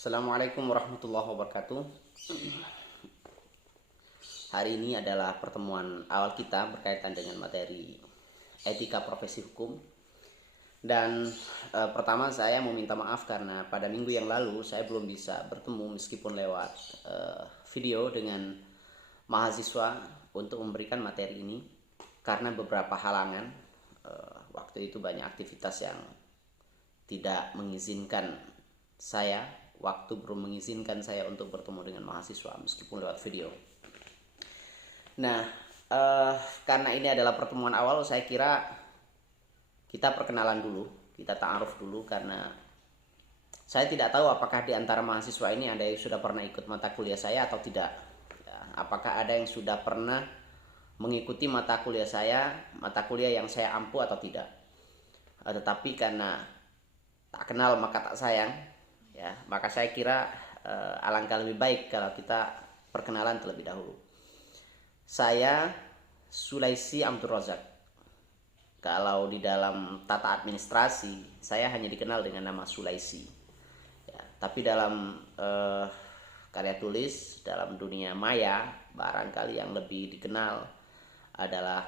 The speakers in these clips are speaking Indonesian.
Assalamualaikum warahmatullahi wabarakatuh. Hari ini adalah pertemuan awal kita berkaitan dengan materi etika profesi hukum. Dan pertama saya mau minta maaf karena pada minggu yang lalu saya belum bisa bertemu meskipun lewat video dengan mahasiswa untuk memberikan materi ini karena beberapa halangan. Waktu itu banyak aktivitas yang tidak mengizinkan saya, waktu belum mengizinkan saya untuk bertemu dengan mahasiswa meskipun lewat video. Nah, karena ini adalah pertemuan awal, saya kira kita perkenalan dulu, kita ta'aruf dulu, karena saya tidak tahu apakah di antara mahasiswa ini ada yang sudah pernah ikut mata kuliah saya atau tidak. Ya, apakah ada yang sudah pernah mengikuti mata kuliah saya, mata kuliah yang saya ampu atau tidak. Tetapi karena tak kenal maka tak sayang, ya, maka saya kira alangkah lebih baik kalau kita perkenalan terlebih dahulu. Saya Sulaisi Abdul Razak. Kalau di dalam tata administrasi saya hanya dikenal dengan nama Sulaisi, ya, tapi dalam karya tulis, dalam dunia maya barangkali yang lebih dikenal adalah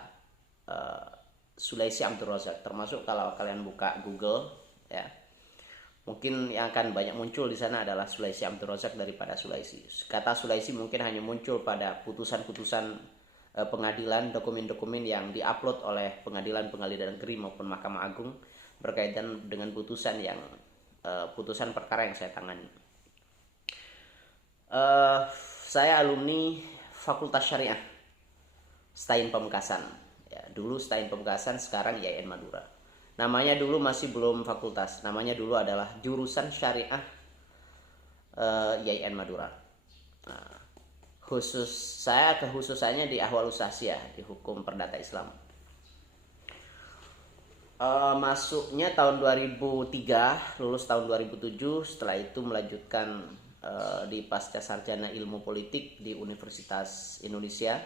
Sulaisi Abdul Razak. Termasuk kalau kalian buka Google, ya, mungkin yang akan banyak muncul di sana adalah Sulaisi Abdul Razak daripada Sulaisi. Kata Sulaisi mungkin hanya muncul pada putusan-putusan pengadilan, dokumen-dokumen yang diupload oleh pengadilan negeri maupun Mahkamah Agung berkaitan dengan putusan perkara yang saya tangani. Saya alumni Fakultas Syariah Stain Pamekasan. Ya, dulu Stain Pamekasan, sekarang IAIN Madura. Namanya dulu masih belum fakultas, namanya dulu adalah jurusan syariah IAIN Madura. Nah, saya kekhususannya di ahwal usasiyah, di hukum perdata Islam. Masuknya tahun 2003, lulus tahun 2007, setelah itu melanjutkan di pasca sarjana ilmu politik di Universitas Indonesia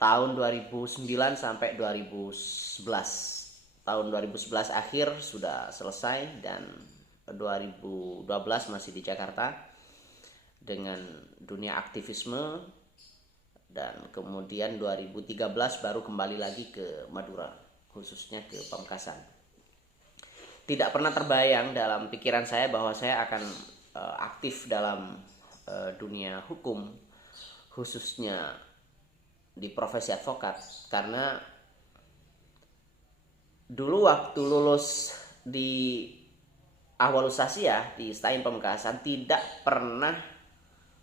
tahun 2009 sampai 2011. Tahun 2011 akhir sudah selesai dan 2012 masih di Jakarta dengan dunia aktivisme, dan kemudian 2013 baru kembali lagi ke Madura, khususnya ke Pamekasan. Tidak pernah terbayang dalam pikiran saya bahwa saya akan aktif dalam dunia hukum, khususnya di profesi advokat, karena dulu waktu lulus di ahwal usasiyah di Stain Pamekasan tidak pernah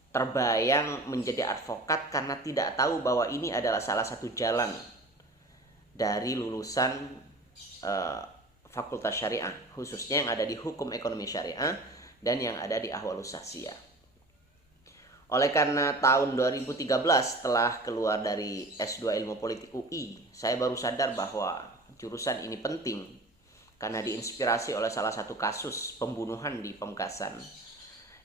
terbayang menjadi advokat karena tidak tahu bahwa ini adalah salah satu jalan dari lulusan Fakultas Syariah, khususnya yang ada di Hukum Ekonomi Syariah dan yang ada di ahwal usasiyah. Oleh karena tahun 2013 setelah keluar dari S2 Ilmu Politik UI, saya baru sadar bahwa jurusan ini penting karena diinspirasi oleh salah satu kasus pembunuhan di Pamekasan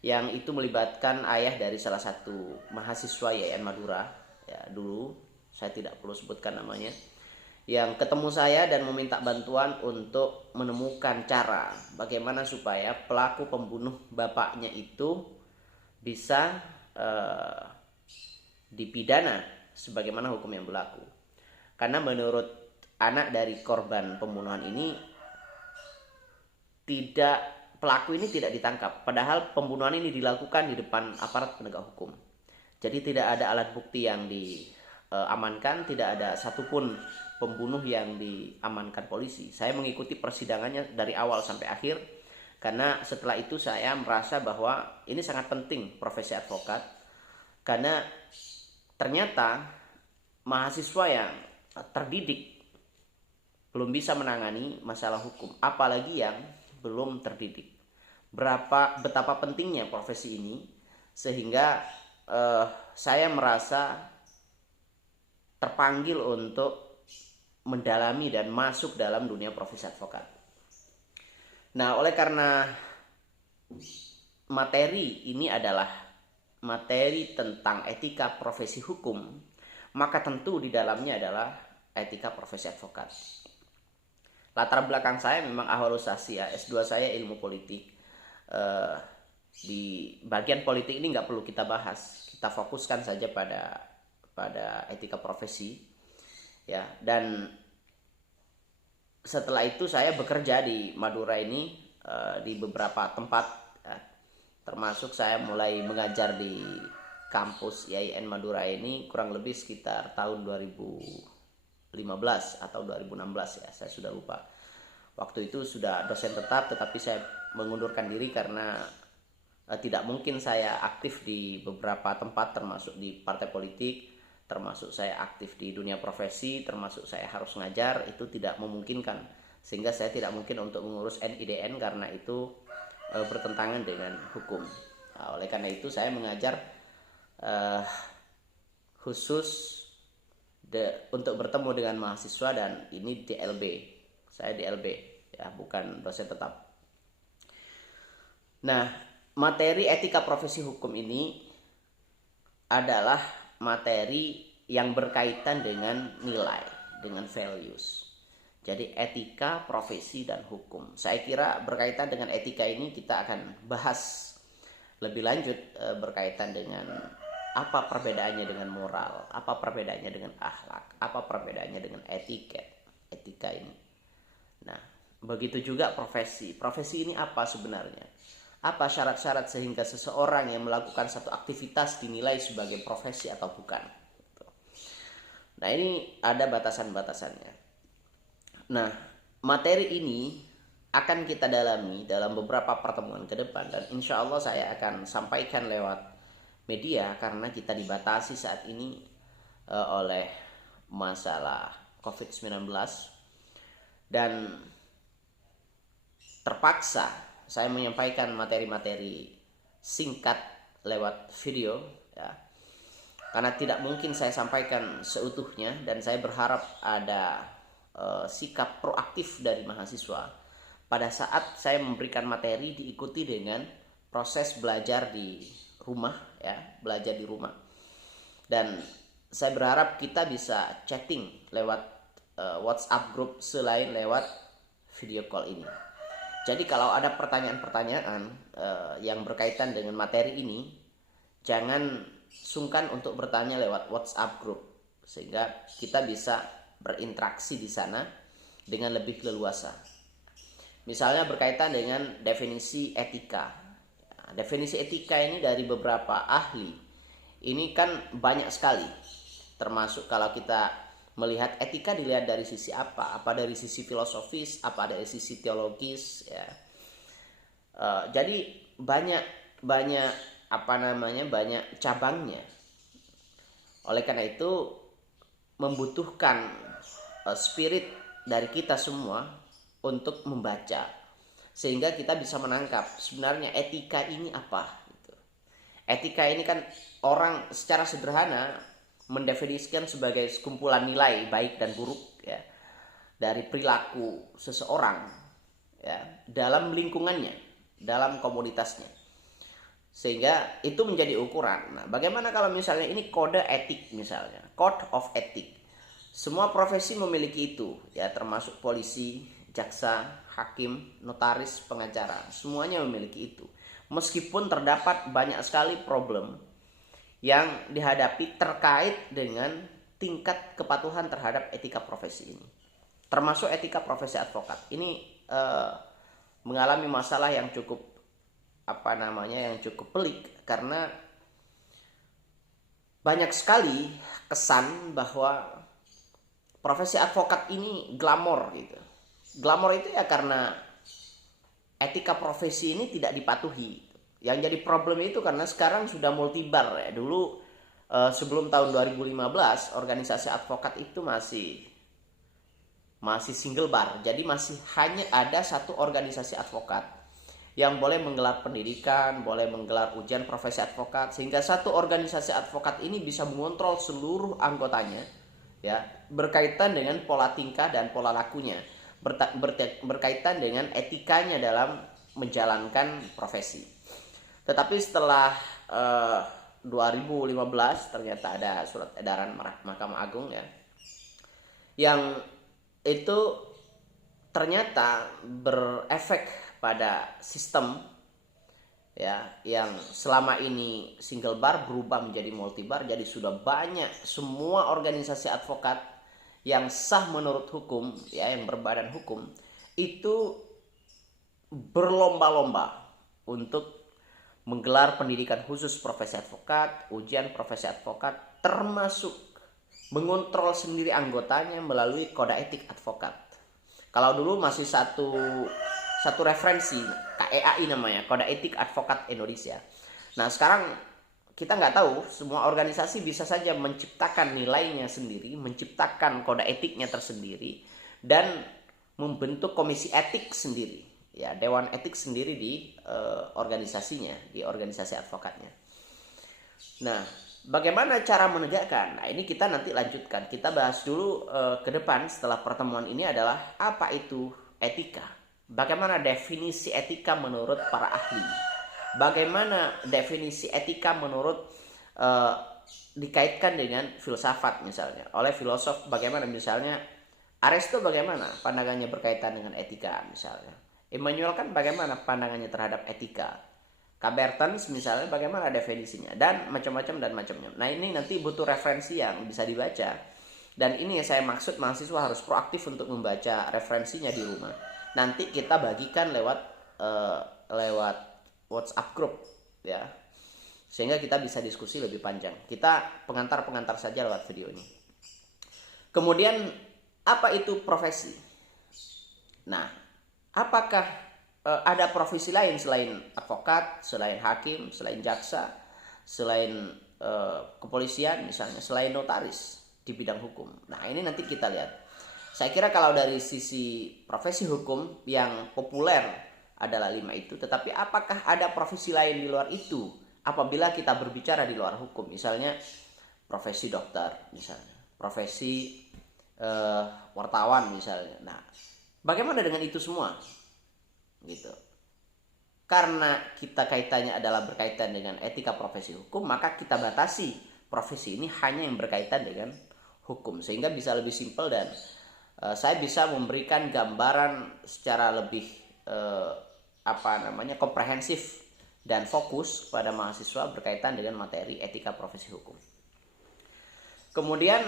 yang itu melibatkan ayah dari salah satu mahasiswa IAIN Madura, ya, dulu saya tidak perlu sebutkan namanya, yang ketemu saya dan meminta bantuan untuk menemukan cara bagaimana supaya pelaku pembunuh bapaknya itu bisa dipidana sebagaimana hukum yang berlaku. Karena menurut anak dari korban pembunuhan ini, pelaku ini tidak ditangkap, padahal pembunuhan ini dilakukan di depan aparat penegak hukum. Jadi tidak ada alat bukti yang diamankan, tidak ada satupun pembunuh yang diamankan polisi. Saya mengikuti persidangannya dari awal sampai akhir, karena setelah itu saya merasa bahwa ini sangat penting profesi advokat, karena ternyata mahasiswa yang terdidik belum bisa menangani masalah hukum, apalagi yang belum terdidik. Betapa pentingnya profesi ini, sehingga saya merasa terpanggil untuk mendalami dan masuk dalam dunia profesi advokat. Nah, oleh karena materi ini adalah materi tentang etika profesi hukum, maka tentu di dalamnya adalah etika profesi advokat. Latar belakang saya memang ahwal usasiyah, S2 saya ilmu politik. eh, di bagian politik ini nggak perlu kita bahas, kita fokuskan saja pada etika profesi ya. Dan setelah itu saya bekerja di Madura ini di beberapa tempat ya. Termasuk saya mulai mengajar di kampus IAIN Madura ini kurang lebih sekitar tahun 2015 atau 2016 ya, saya sudah lupa. Waktu itu sudah dosen tetap, tetapi saya mengundurkan diri karena tidak mungkin saya aktif di beberapa tempat, termasuk di partai politik, termasuk saya aktif di dunia profesi, termasuk saya harus ngajar, itu tidak memungkinkan. Sehingga saya tidak mungkin untuk mengurus NIDN karena itu bertentangan dengan hukum. Nah, oleh karena itu saya mengajar khusus untuk bertemu dengan mahasiswa, dan ini DLB. Saya DLB ya, bukan dosen tetap. Nah, materi etika profesi hukum ini adalah materi yang berkaitan dengan nilai, dengan values. Jadi etika, profesi, dan hukum. Saya kira berkaitan dengan etika ini kita akan bahas lebih lanjut berkaitan dengan apa perbedaannya dengan moral, apa perbedaannya dengan akhlak, apa perbedaannya dengan etika ini. Nah, begitu juga profesi. Profesi ini apa sebenarnya? Apa syarat-syarat sehingga seseorang yang melakukan satu aktivitas dinilai sebagai profesi atau bukan? Nah, ini ada batasan-batasannya. Nah, materi ini akan kita dalami dalam beberapa pertemuan ke depan, dan insya Allah saya akan sampaikan lewat media karena kita dibatasi saat ini oleh masalah COVID-19, dan terpaksa saya menyampaikan materi-materi singkat lewat video ya, karena tidak mungkin saya sampaikan seutuhnya, dan saya berharap ada sikap proaktif dari mahasiswa pada saat saya memberikan materi, diikuti dengan proses belajar di rumah ya, belajar di rumah. Dan saya berharap kita bisa chatting lewat WhatsApp group selain lewat video call ini. Jadi kalau ada pertanyaan-pertanyaan yang berkaitan dengan materi ini, jangan sungkan untuk bertanya lewat WhatsApp group, sehingga kita bisa berinteraksi di sana dengan lebih leluasa. Misalnya berkaitan dengan definisi etika. Definisi etika ini dari beberapa ahli. Ini kan banyak sekali. Termasuk kalau kita melihat etika dilihat dari sisi apa? Apa dari sisi filosofis, apa dari sisi teologis ya. Jadi banyak banyak cabangnya. Oleh karena itu membutuhkan spirit dari kita semua untuk membaca, sehingga kita bisa menangkap sebenarnya etika ini apa gitu. Etika ini kan orang secara sederhana mendefinisikan sebagai sekumpulan nilai baik dan buruk ya, dari perilaku seseorang ya, dalam lingkungannya, dalam komunitasnya, sehingga itu menjadi ukuran. Nah, bagaimana kalau misalnya ini kode etik, misalnya code of ethic, semua profesi memiliki itu ya, termasuk polisi, jaksa, hakim, notaris, pengacara, semuanya memiliki itu. Meskipun terdapat banyak sekali problem yang dihadapi terkait dengan tingkat kepatuhan terhadap etika profesi ini, termasuk etika profesi advokat. Ini mengalami masalah yang cukup yang cukup pelik, karena banyak sekali kesan bahwa profesi advokat ini glamor gitu. Glamor itu ya karena etika profesi ini tidak dipatuhi. Yang jadi problem itu karena sekarang sudah multibar ya. Dulu sebelum tahun 2015 organisasi advokat itu masih single bar. Jadi masih hanya ada satu organisasi advokat yang boleh menggelar pendidikan, boleh menggelar ujian profesi advokat, sehingga satu organisasi advokat ini bisa mengontrol seluruh anggotanya ya, berkaitan dengan pola tingkah dan pola lakunya, berkaitan dengan etikanya dalam menjalankan profesi. Tetapi setelah 2015 ternyata ada surat edaran Mahkamah Agung ya, yang itu ternyata berefek pada sistem ya, yang selama ini single bar berubah menjadi multi bar. Jadi sudah banyak semua organisasi advokat yang sah menurut hukum, ya, yang berbadan hukum itu berlomba-lomba untuk menggelar pendidikan khusus profesi advokat, ujian profesi advokat, termasuk mengontrol sendiri anggotanya melalui kode etik advokat. Kalau dulu masih satu referensi, KEAI namanya, Kode Etik Advokat Indonesia. Nah, sekarang kita nggak tahu, semua organisasi bisa saja menciptakan nilainya sendiri, menciptakan kode etiknya tersendiri, dan membentuk komisi etik sendiri, ya, dewan etik sendiri di organisasinya, di organisasi advokatnya. Nah, bagaimana cara menegakkan? Nah, ini kita nanti lanjutkan. Kita bahas dulu ke depan setelah pertemuan ini adalah apa itu etika. Bagaimana definisi etika menurut para ahli? Bagaimana definisi etika menurut dikaitkan dengan filsafat misalnya. Oleh filosof bagaimana misalnya Aristo bagaimana pandangannya berkaitan dengan etika misalnya. Immanuel Kant bagaimana pandangannya terhadap etika. Kabertens misalnya bagaimana definisinya, dan macam-macam dan macamnya. Nah, ini nanti butuh referensi yang bisa dibaca, dan ini yang saya maksud mahasiswa harus proaktif untuk membaca referensinya di rumah. Nanti kita bagikan lewat WhatsApp group, ya, sehingga kita bisa diskusi lebih panjang. Kita pengantar saja lewat video ini. Kemudian apa itu profesi? Nah, apakah ada profesi lain selain advokat, selain hakim, selain jaksa, selain kepolisian misalnya, selain notaris di bidang hukum? Nah, ini nanti kita lihat. Saya kira kalau dari sisi profesi hukum yang populer adalah 5 itu, tetapi apakah ada profesi lain di luar itu apabila kita berbicara di luar hukum? Misalnya profesi dokter misalnya, profesi wartawan misalnya. Nah, bagaimana dengan itu semua? Gitu. Karena kita kaitannya adalah berkaitan dengan etika profesi hukum, maka kita batasi profesi ini hanya yang berkaitan dengan hukum, sehingga bisa lebih simpel dan saya bisa memberikan gambaran secara lebih komprehensif dan fokus kepada mahasiswa berkaitan dengan materi etika profesi hukum. Kemudian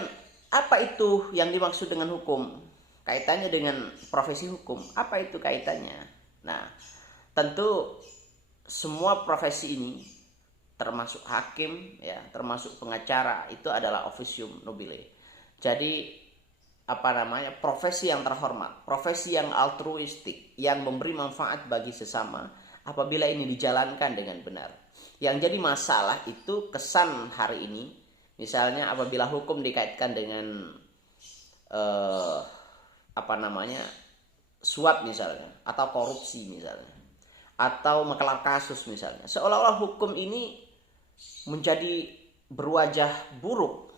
apa itu yang dimaksud dengan hukum? Kaitannya dengan profesi hukum, apa itu kaitannya? Nah, tentu semua profesi ini termasuk hakim, ya, termasuk pengacara, itu adalah officium nobile. Jadi profesi yang terhormat, profesi yang altruistik, yang memberi manfaat bagi sesama apabila ini dijalankan dengan benar. Yang jadi masalah itu kesan hari ini, misalnya apabila hukum dikaitkan dengan suap misalnya, atau korupsi misalnya, atau maklar kasus misalnya, seolah-olah hukum ini menjadi berwajah buruk,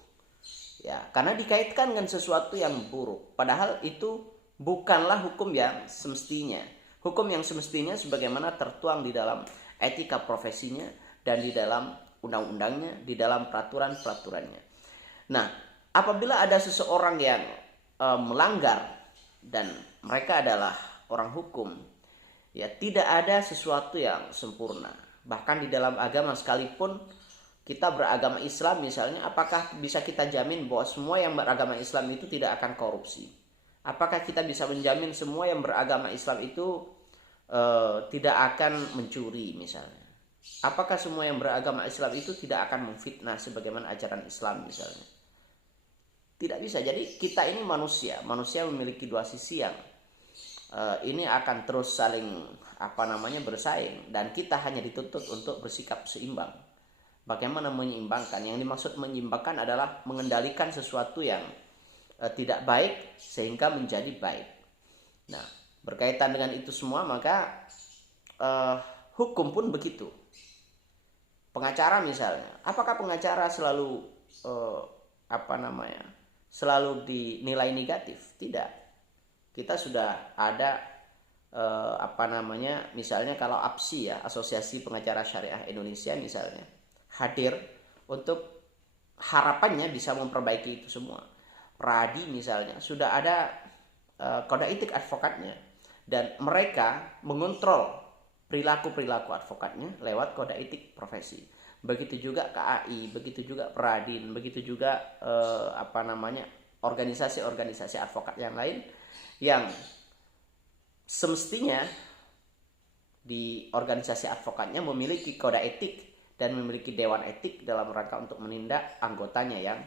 ya, karena dikaitkan dengan sesuatu yang buruk, padahal itu bukanlah hukum yang semestinya. Hukum yang semestinya sebagaimana tertuang di dalam etika profesinya dan di dalam undang-undangnya, di dalam peraturan-peraturannya. Nah, apabila ada seseorang yang melanggar dan mereka adalah orang hukum, ya, tidak ada sesuatu yang sempurna. Bahkan di dalam agama sekalipun kita beragama Islam misalnya, apakah bisa kita jamin bahwa semua yang beragama Islam itu tidak akan korupsi? Apakah kita bisa menjamin semua yang beragama Islam itu tidak akan mencuri misalnya? Apakah semua yang beragama Islam itu tidak akan memfitnah sebagaimana ajaran Islam misalnya? Tidak bisa. Jadi kita ini manusia memiliki dua sisi yang ini akan terus saling bersaing, dan kita hanya dituntut untuk bersikap seimbang. Bagaimana menyeimbangkan? Yang dimaksud menyeimbangkan adalah mengendalikan sesuatu yang tidak baik sehingga menjadi baik. Nah, berkaitan dengan itu semua, maka hukum pun begitu. Pengacara misalnya, apakah pengacara selalu selalu dinilai negatif? Tidak. Kita sudah ada misalnya kalau APSI, ya, Asosiasi Pengacara Syariah Indonesia misalnya, hadir untuk harapannya bisa memperbaiki itu semua. PRADI misalnya sudah ada kode etik advokatnya, dan mereka mengontrol perilaku-perilaku advokatnya lewat kode etik profesi. Begitu juga KAI, begitu juga Peradin, begitu juga organisasi-organisasi advokat yang lain yang semestinya di organisasi advokatnya memiliki kode etik dan memiliki dewan etik dalam rangka untuk menindak anggotanya yang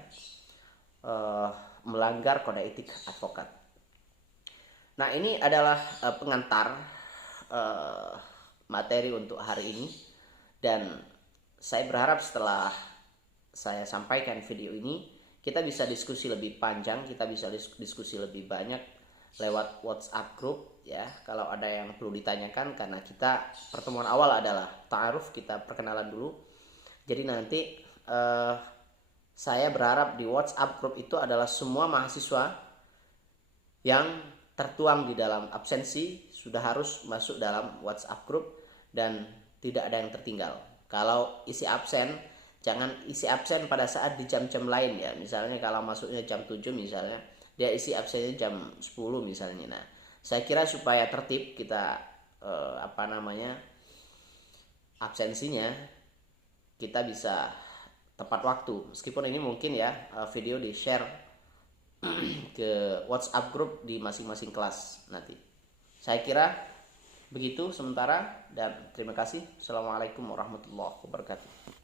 melanggar kode etik advokat. Nah, ini adalah pengantar materi untuk hari ini, dan saya berharap setelah saya sampaikan video ini kita bisa diskusi lebih panjang, kita bisa diskusi lebih banyak lewat WhatsApp group ya, kalau ada yang perlu ditanyakan, karena kita pertemuan awal adalah ta'aruf, kita perkenalan dulu. Jadi nanti saya berharap di WhatsApp group itu adalah semua mahasiswa yang tertuang di dalam absensi sudah harus masuk dalam WhatsApp group dan tidak ada yang tertinggal. Kalau isi absen, jangan isi absen pada saat di jam-jam lain ya. Misalnya kalau masuknya jam 7 misalnya, dia isi absennya jam 10 misalnya. Nah, saya kira supaya tertib kita absensinya kita bisa tepat waktu. Meskipun ini mungkin ya video di share ke WhatsApp group di masing-masing kelas nanti. Saya kira begitu sementara, dan terima kasih. Assalamualaikum warahmatullahi wabarakatuh.